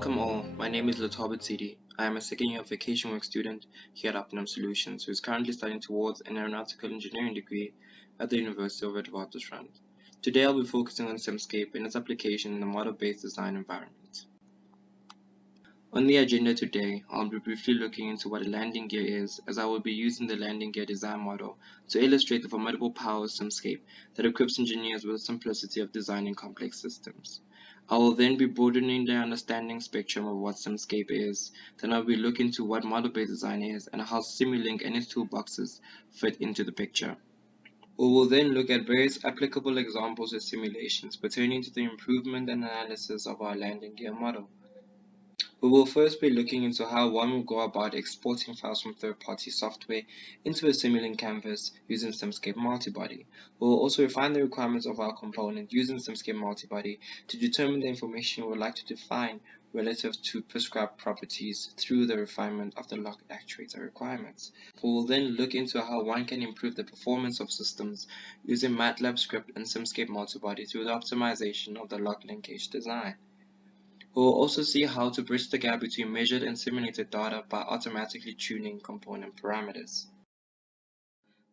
Welcome all, my name is Latobit Sidi. I am a second year vacation work student here at Optimum Solutions who is currently studying towards an aeronautical engineering degree at the University of Witwatersrand. Today I'll be focusing on Simscape and its application in a model-based design environment. On the agenda today, I'll be briefly looking into what a landing gear is, as I will be using the landing gear design model to illustrate the formidable power of Simscape that equips engineers with the simplicity of designing complex systems. I will then be broadening the understanding spectrum of what Simscape is. Then I'll be looking into what model-based design is and how Simulink and its toolboxes fit into the picture. We will then look at various applicable examples of simulations pertaining to the improvement and analysis of our landing gear model. We will first be looking into how one will go about exporting files from third-party software into a Simulink canvas using Simscape Multibody. We will also refine the requirements of our component using Simscape Multibody to determine the information we would like to define relative to prescribed properties through the refinement of the lock actuator requirements. We will then look into how one can improve the performance of systems using MATLAB Script and Simscape Multibody through the optimization of the lock linkage design. We will also see how to bridge the gap between measured and simulated data by automatically tuning component parameters.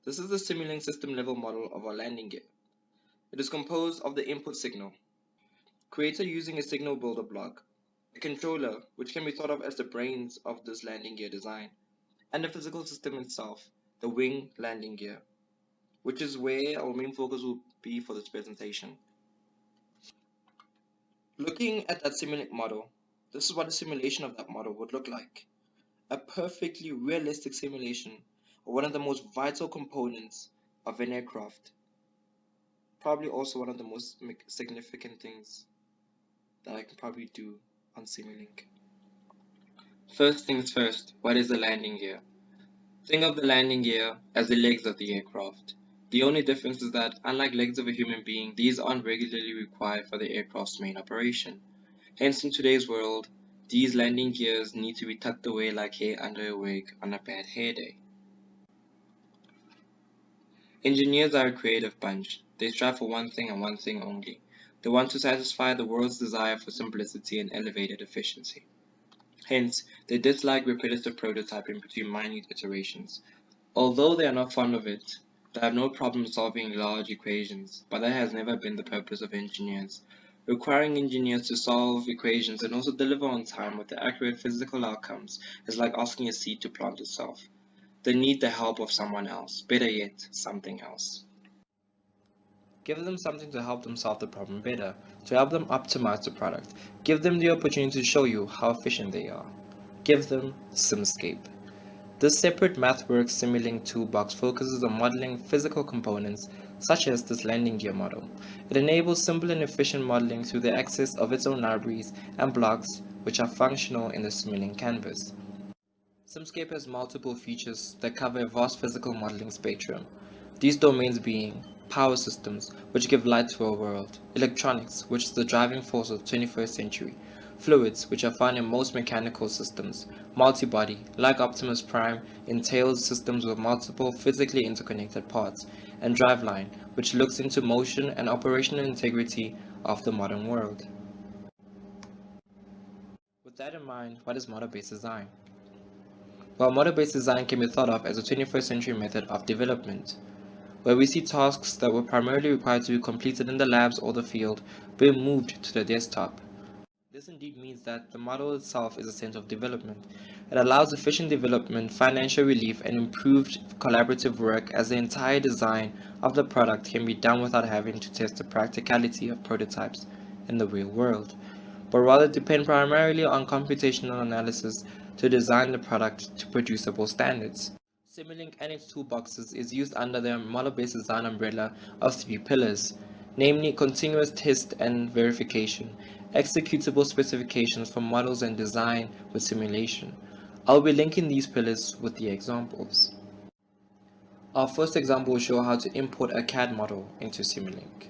This is the Simulink system level model of our landing gear. It is composed of the input signal, creator using a signal builder block, a controller which can be thought of as the brains of this landing gear design, and the physical system itself, the wing landing gear, which is where our main focus will be for this presentation. Looking at that Simulink model, this is what a simulation of that model would look like. A perfectly realistic simulation of one of the most vital components of an aircraft. Probably also one of the most significant things that I can probably do on Simulink. First things first, what is the landing gear? Think of the landing gear as the legs of the aircraft. The only difference is that, unlike legs of a human being, these aren't regularly required for the aircraft's main operation. Hence, in today's world, these landing gears need to be tucked away like hair under a wig on a bad hair day. Engineers are a creative bunch. They strive for one thing and one thing only. They want to satisfy the world's desire for simplicity and elevated efficiency. Hence, they dislike repetitive prototyping between minute iterations. Although they are not fond of it, they have no problem solving large equations, but that has never been the purpose of engineers. Requiring engineers to solve equations and also deliver on time with the accurate physical outcomes is like asking a seed to plant itself. They need the help of someone else, better yet, something else. Give them something to help them solve the problem better, to help them optimize the product. Give them the opportunity to show you how efficient they are. Give them Simscape. This separate MathWorks Simulink toolbox focuses on modeling physical components such as this landing gear model. It enables simple and efficient modeling through the access of its own libraries and blocks which are functional in the Simulink canvas. Simscape has multiple features that cover a vast physical modeling spectrum. These domains being power systems, which give light to our world, electronics, which is the driving force of the 21st century, fluids, which are found in most mechanical systems, multibody, like Optimus Prime, entails systems with multiple physically interconnected parts, and driveline, which looks into motion and operational integrity of the modern world. With that in mind, what is model-based design? Well, model-based design can be thought of as a 21st century method of development, where we see tasks that were primarily required to be completed in the labs or the field being moved to the desktop. This indeed means that the model itself is a center of development. It allows efficient development, financial relief, and improved collaborative work, as the entire design of the product can be done without having to test the practicality of prototypes in the real world, but rather depend primarily on computational analysis to design the product to producible standards. Simulink and its toolboxes is used under the model-based design umbrella of three pillars, namely continuous test and verification, executable specifications for models, and design with simulation. I'll be linking these pillars with the examples. Our first example will show how to import a CAD model into Simulink.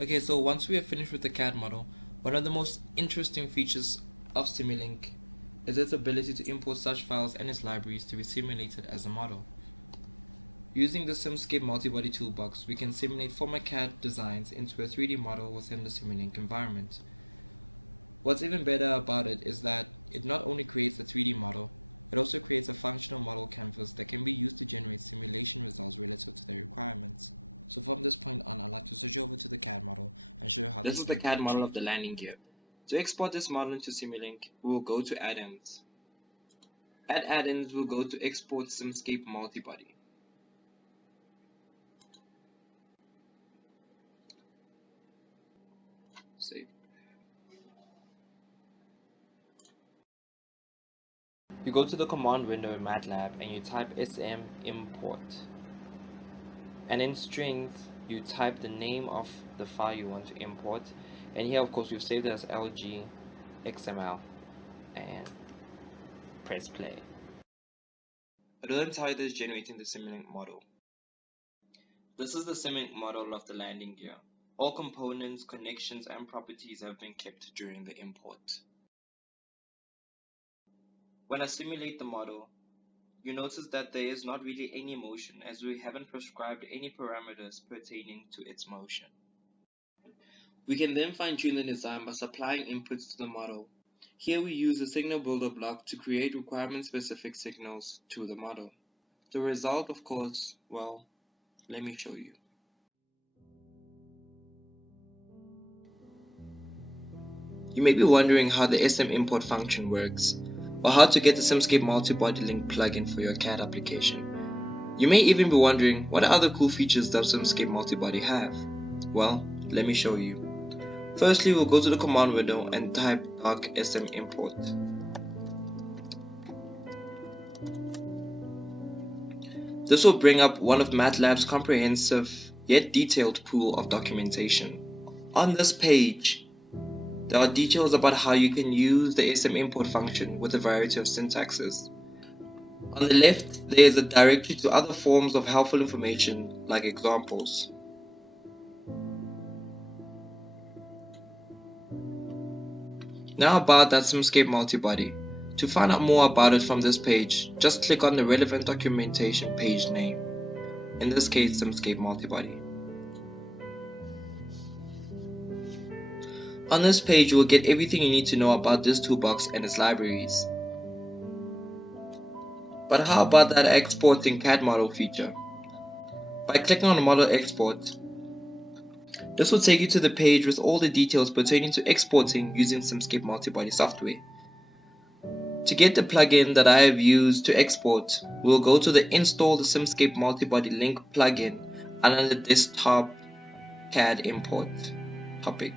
Okay, so once we have finished with the CAD model, one of the most interesting features of Simulink is its ability to import such files and its libraries to be simulated as a model. Using the Simscape multibody toolbox, we can simulate former CAD designs into a 3D model within the Simulink environment. What's even better about it is that it not only creates a 3D model, it also creates a functional model canvas that can be used to generate simulation results relative to their requirements. So from this point on, I'd like to switch over to the CAD model and show you how this is the CAD model of achieved. the landing gear. To export this model into Simulink, we will go to Add-ins. At Add-ins, we'll go to Export Simscape Multibody. Save. You go to the command window in MATLAB and you type sm import. And in strings, you type the name of the file you want to import. And here, of course, we've saved it as LG XML. And press play. It will then tell you that it's generating the Simulink model. This is the Simulink model of the landing gear. All components, connections, and properties have been kept during the import. When I simulate the model, you notice that there is not really any motion, as we haven't prescribed any parameters pertaining to its motion. We can then fine-tune the design by supplying inputs to the model. Here we use a signal builder block to create requirement-specific signals to the model. The result, of course, well, let me show you. You may be wondering how the SM import function works, or how to get the Simscape multi-body link plugin for your CAD application. You may even be wondering, what other cool features does Simscape multibody have? Well, let me show you. Firstly, we'll go to the command window and type .sm import. This will bring up one of MATLAB's comprehensive yet detailed pool of documentation. On this page, there are details about how you can use the SM import function with a variety of syntaxes. On the left, there is a directory to other forms of helpful information like examples. Now about that Simscape multibody. To find out more about it from this page, just click on the relevant documentation page name. In this case, Simscape multibody. On this page, you will get everything you need to know about this toolbox and its libraries. But how about that exporting CAD model feature? By clicking on Model Export, this will take you to the page with all the details pertaining to exporting using Simscape multibody software. To get the plugin that I have used to export, we'll go to the Install the Simscape multibody link plugin under the Desktop CAD import topic.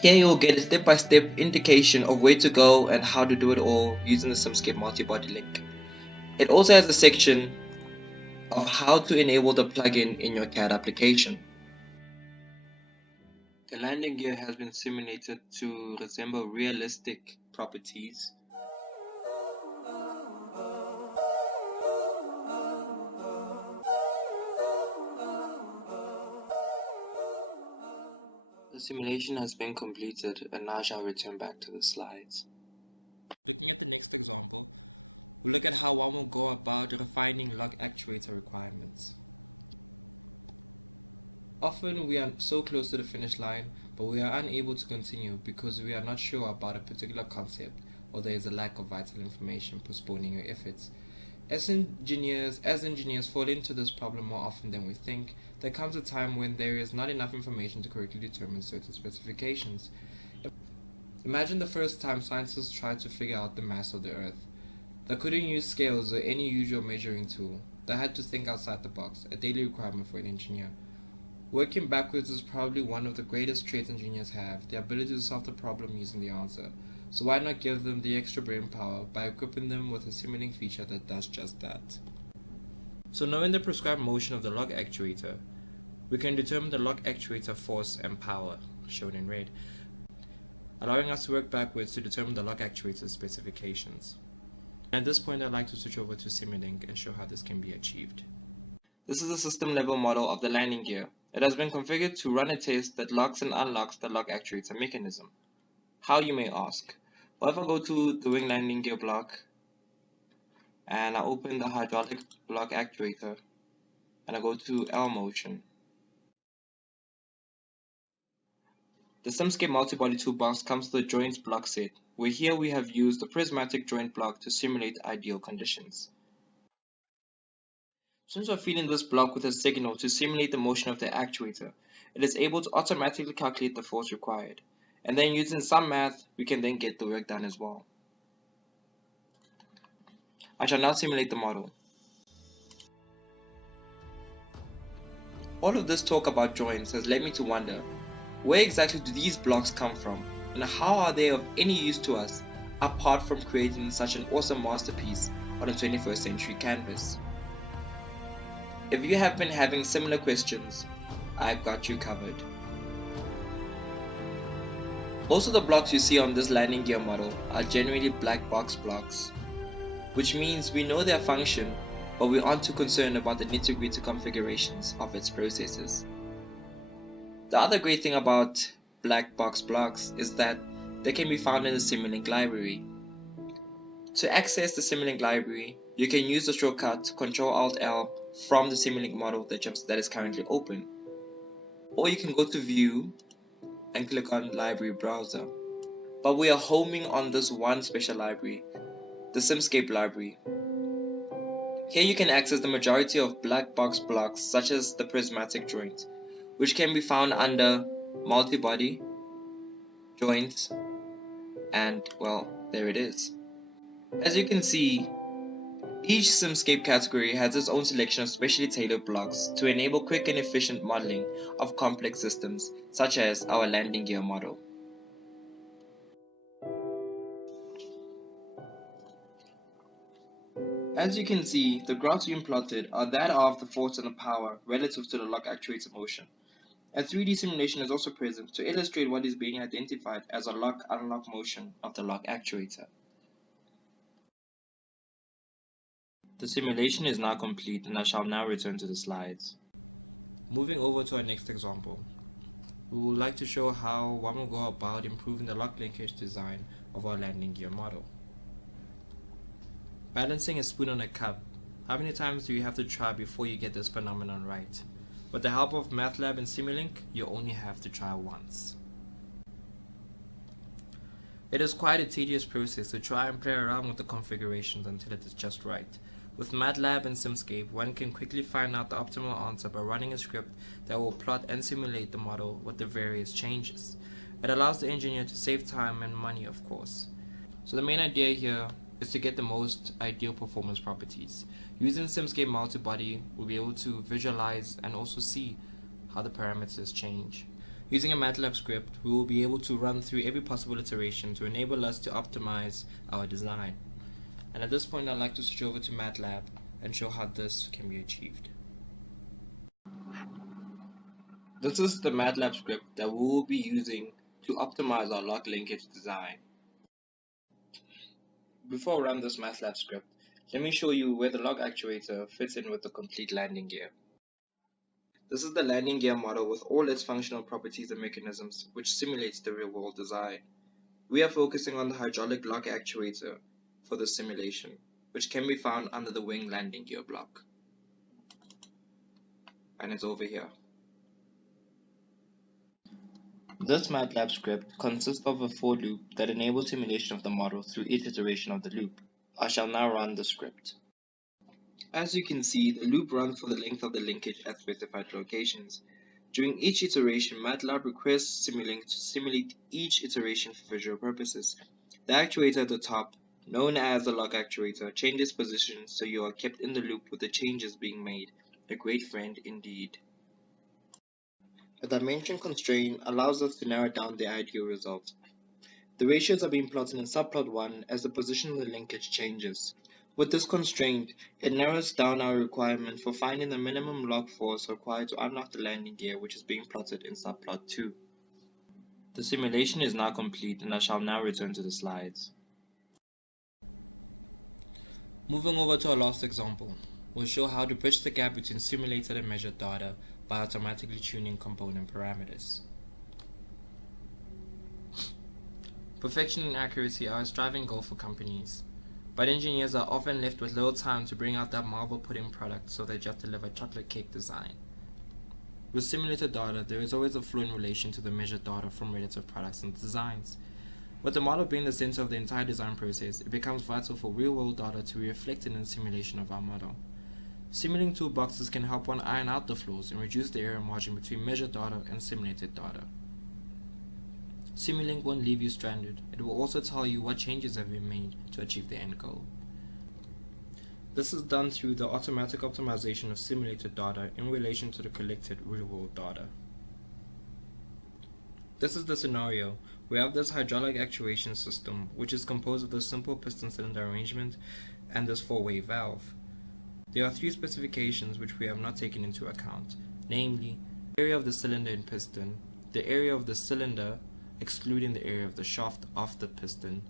Here you'll get a step-by-step indication of where to go and how to do it all using the Simscape multibody link. It also has a section of how to enable the plugin in your CAD application. The landing gear has been simulated to resemble realistic properties. The simulation has been completed, and now shall return back to the slides. Looking at the next example, we'll look at how one will go about refining lock actuator requirements. Often we are so close to the finish line, but we are unable to continue because we are not sure about a particular concept or there is a lack of vital information postponing your efforts. As engineers fall into this problem more often than we think, there comes a time when there is not enough information to correctly determine certain specifications. Imagine the first time scientists tried to figure out the mass of the Earth. They couldn't use scales or any usual measuring tool. They had to think outside the box, a daily requirement for an engineer. Working backwards is probably one of the greatest traits engineers have, the ability to solve the problem using the answer. So why not give them the extra brain power by equipping them with a simulating feature that does just that? So knowing the prescribed motion of the lock actuator, we can determine the lock actuator force and power, shown in red, allowing us to work backwards to determine the lock actuator specifications. At this point, I'd like to switch over to Simulink and show how this can be achieved. This is a system level model of the landing gear. It has been configured to run a test that locks and unlocks the lock actuator mechanism. How, you may ask? Well, if I go to the wing landing gear block, and I open the hydraulic lock actuator and I go to L motion. The Simscape multi-body toolbox comes with a joints block set, where here we have used the prismatic joint block to simulate ideal conditions. Since we're feeding this block with a signal to simulate the motion of the actuator, it is able to automatically calculate the force required, and then using some math, we can then get the work done as well. I shall now simulate the model. All of this talk about joints has led me to wonder, where exactly do these blocks come from, and how are they of any use to us, apart from creating such an awesome masterpiece on a 21st century canvas? If you have been having similar questions, I've got you covered. Most of the blocks you see on this landing gear model are generally black box blocks, which means we know their function, but we aren't too concerned about the nitty-gritty configurations of its processes. The other great thing about black box blocks is that they can be found in the Simulink library. To access the Simulink library, you can use the shortcut Ctrl-Alt-L from the Simulink model that is currently open, or you can go to View and click on Library Browser. But we are homing on this one special library, the Simscape library. Here you can access the majority of black box blocks such as the prismatic joint, which can be found under multi-body, joints, and well, there it is. As you can see, each Simscape category has its own selection of specially tailored blocks to enable quick and efficient modeling of complex systems, such as our landing gear model. As you can see, the graphs being plotted are that of the force and the power relative to the lock actuator motion. A 3D simulation is also present to illustrate what is being identified as a lock-unlock motion of the lock actuator. The simulation is now complete and I shall now return to the slides. Moving over to our next example, we would like to show how one will go about improving the lock linkage design of our landing gear model. Balancing a spoon on a cup. How many times do you have to try before you get this phenomenon right? With the help of MATLAB and Simulink, you only have to try once. It is quite a tedious process to try and play around with the configurations until it is just right. With MATLAB and Simscape, one can quickly find out the optimal answer by running a script that will plot and simulate the model with the various changes. It allows the engineer to save time and money, of course. So the main idea here is to get the most ideal performance properties. Using Simscape multibody, we'll be able to visualize and also see how the parameters change. Using a MATLAB script, we will be able to run through every possible iteration to enable us to optimize our design. And at this point, I'd like to switch over to MATLAB and show how this can be achieved. This is the MATLAB script that we will be using to optimize our lock linkage design. Before I run this MATLAB script, let me show you where the lock actuator fits in with the complete landing gear. This is the landing gear model with all its functional properties and mechanisms, which simulates the real-world design. We are focusing on the hydraulic lock actuator for the simulation, which can be found under the wing landing gear block. And it's over here. This MATLAB script consists of a for loop that enables simulation of the model through each iteration of the loop. I shall now run the script. As you can see, the loop runs for the length of the linkage at specified locations. During each iteration, MATLAB requests Simulink to simulate each iteration for visual purposes. The actuator at the top, known as the lock actuator, changes position so you are kept in the loop with the changes being made. A great friend indeed. A dimension constraint allows us to narrow down the ideal result. The ratios are being plotted in subplot 1 as the position of the linkage changes. With this constraint, it narrows down our requirement for finding the minimum lock force required to unlock the landing gear, which is being plotted in subplot 2. The simulation is now complete and I shall now return to the slides. Moving over to our last example, we'll show how to bridge the gap between simulated and measured data by automatically tuning component parameters. Perfection and accuracy are a striving goal for companies. but engineers are often left with little time to bring out that marble pudding product, so they just deliver chocolate cake design. With simulated data, there is always a flaw in relation to the measured data from relative products and designs. With the model being the center of the entire design process, it becomes vital for real-world data to be reflected in the simulation of our model. Simulating toolboxes can help one iron out the flaws and reduce the error margin between measured data and simulated data. Simulink won't leave you stranded. It will also tell you what changes have been made to achieve the end goal. This is done through the automatic optimization of simulated data in relation to the collected real-world data. This is the scenario. We have this hydraulic actuation system, which is composed of the simple piston cylinder arrangement and this four-way valve. There are three specifications which we have not taken into account, namely, the area of the cylinder and piston, the area of the cylinder excluding the area of the shaft of the piston,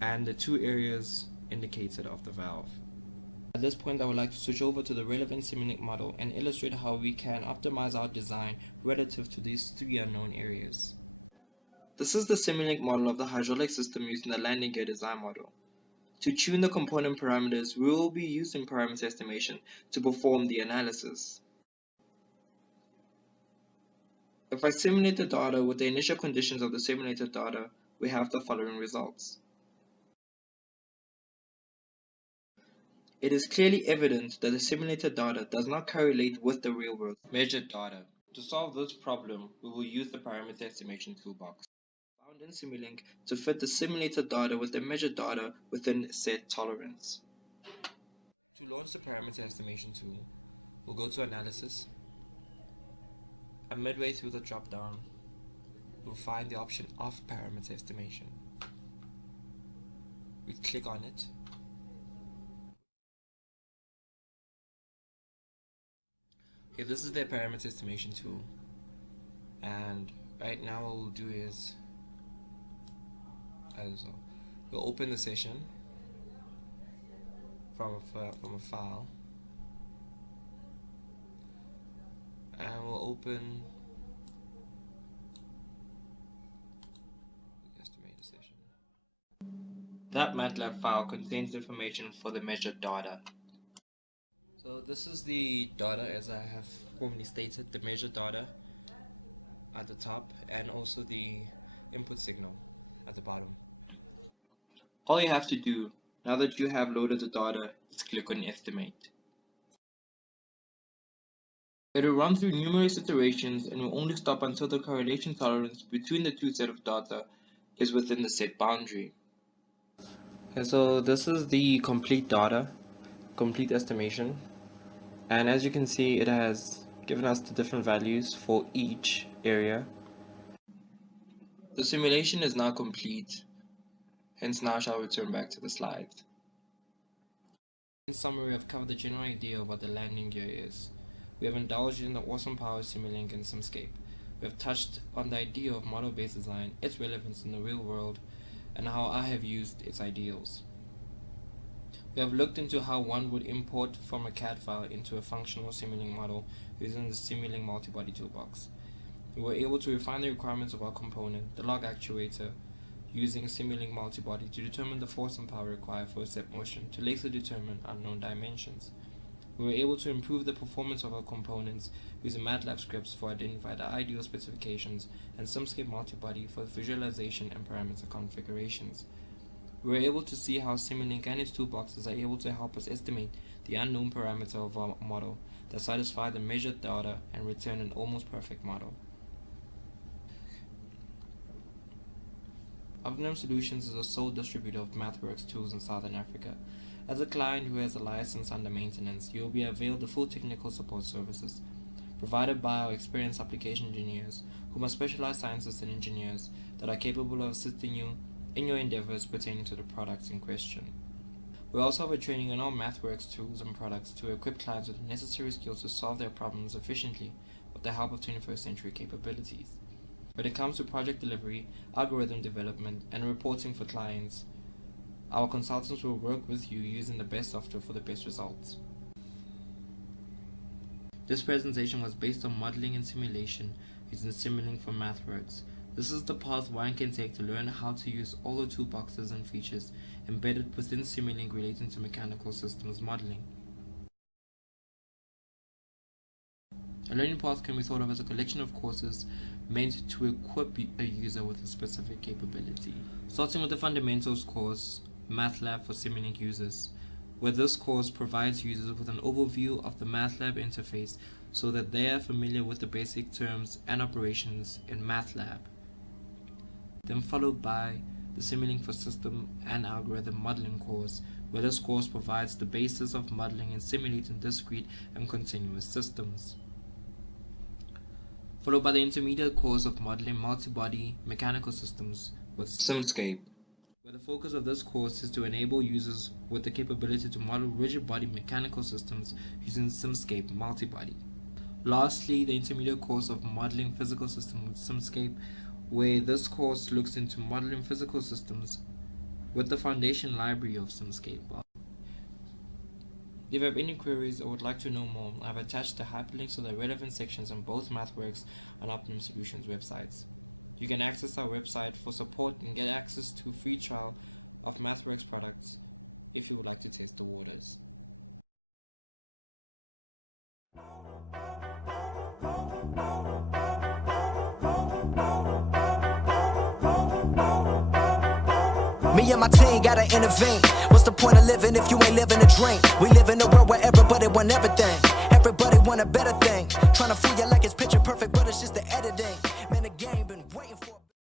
and the two areas indicated of the valve. At this point, I would like to switch over to the relevant Simulink model and illustrate how we can optimize our design relative to these three unknown areas. This is the Simulink model of the hydraulic system using the landing gear design model. To tune the component parameters, we will be using parameter estimation to perform the analysis. If I simulate the data with the initial conditions of the simulated data, we have the following results. It is clearly evident that the simulated data does not correlate with the real-world measured data. To solve this problem, we will use the parameter estimation toolbox found in Simulink to fit the simulated data with the measured data within set tolerance. To launch the parameter estimation tool, we'll go to Analysis, and midway through the drop-down, we'll find the option of parameter estimation. We click on it. Okay, this is the parameter estimation tool, and right now what we'll do is we'll open the session from a file, and we'll open the estimated session. That MATLAB file contains information for the measured data. So this is the data, as I have formerly stated, the measured data at the top and also the input signal at the bottom. All you have to do, now that you have loaded the data, is click on Estimate. It will run through numerous iterations and will only stop until the correlation tolerance between the two sets of data is within the set boundary. And so this is the complete data, complete estimation. And as you can see, it has given us the different values for each area. The simulation is now complete, hence now shall return back to the slides. In summary, I've covered the general idea of what the landing gear is. We have indulged in the awesome power of Simulink and Simscape. We have touched on the idea of model-based design, its relevance in the real world, and how I have used its ideals. We have looked into how one would import from a CAD file into a functional Simulink model using the Simulink multi-body toolbox. We were able to refine the requirements of our component, the log actuator, using Simulink multi-body to determine the force and power required for a set motion to later determine unknown dimensions. We were able to improve the performance of our components using MATLAB scripts for identifying the ideal specifications and Simscape multi-body for visualization and parameter configurations. We were able to see how Simulink and its toolboxes are able to help us estimate the unknown parameter of our model that satisfy the measured data and return an almost perfect model. MATLAB Solutions is a sole distributor of MathWorks tools in Southern Africa. As a client who has a license under maintenance, you will be availed the full technical support services provided by our experienced application engineers, whom are specialized scientists and engineers that are capable of assisting you in your endeavors pertaining to the products in question. We also have a training on all MathWorks tools and products to equip clients with the necessary skills to solve their problems efficiently with the help of 21st century capabilities. When it comes to project delivery, algorithm development, and reporting for clients, our consultants will work with you using the best software for the best results. This presentation was based on modeling and simulation using Simulink for MathWorks. This is the path one can take to learn how to use all the toolboxes and features embedded within Simulink relating to mechanical systems modeling. A learning path can be thought of as a collection of courses meant to equip a user with a specific capability. Starting with the fundamentals course, MATLAB for Simulink users, where this course provides users with an overview of the MATLAB interface so that they are familiar with the basic terms and operations in MATLAB. Then followed by the Simulink for System and Algorithm Modeling course, where this course provides the basis of modeling and simulating discrete and continuous systems. Followed by the intermediate course of modeling multi-body mechanical systems with Simscape, where the focus of this course is to enable users with the capability to model rigid body mechanical systems using Simscape multi-body. Lastly, the intermediate course of modeling physical systems with Simscape, where this course looks into modeling physical systems with the foundation library of Simscape. If you have any queries or would like to know more, I have attached the hyperlinks to the relevant sections on both MathWorks and Optimum Solutions websites. You can access our website for support and get access to a free trial of MathWorks products if you would like to test the waters. Me and my team gotta innovate. What's the point of living if you ain't living a dream? We live in a world where everybody want everything. Everybody want a better thing. Trying to fool you like it's picture perfect, but it's just the editing. Man, the game been